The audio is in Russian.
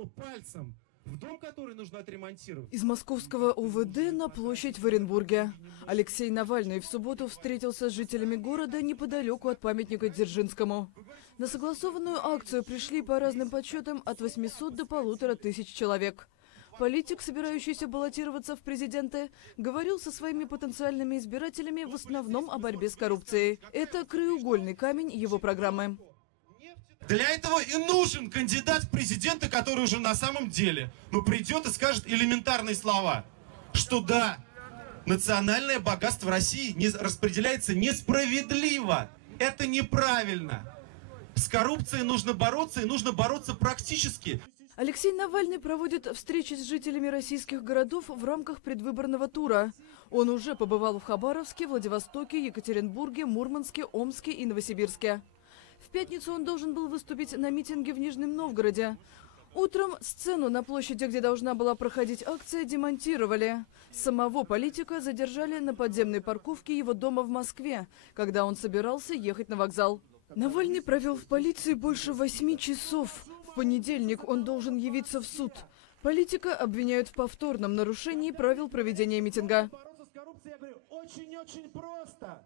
указывал пальцем в дом, который нужно отремонтировать. Из московского УВД на площадь в Оренбурге. Алексей Навальный в субботу встретился с жителями города неподалеку от памятника Дзержинскому. На согласованную акцию пришли по разным подсчетам от 800 до 1500 человек. Политик, собирающийся баллотироваться в президенты, говорил со своими потенциальными избирателями в основном о борьбе с коррупцией. Это краеугольный камень его программы. Для этого и нужен кандидат в президенты, который уже на самом деле придет и скажет элементарные слова, что да, национальное богатство России распределяется несправедливо. Это неправильно. С коррупцией нужно бороться, и нужно бороться практически. Алексей Навальный проводит встречи с жителями российских городов в рамках предвыборного тура. Он уже побывал в Хабаровске, Владивостоке, Екатеринбурге, Мурманске, Омске и Новосибирске. В пятницу он должен был выступить на митинге в Нижнем Новгороде. Утром сцену на площади, где должна была проходить акция, демонтировали. Самого политика задержали на подземной парковке его дома в Москве, когда он собирался ехать на вокзал. Навальный провел в полиции больше 8 часов. В понедельник он должен явиться в суд. Политика обвиняют в повторном нарушении правил проведения митинга. Бороться с коррупцией, я говорю, очень-очень просто.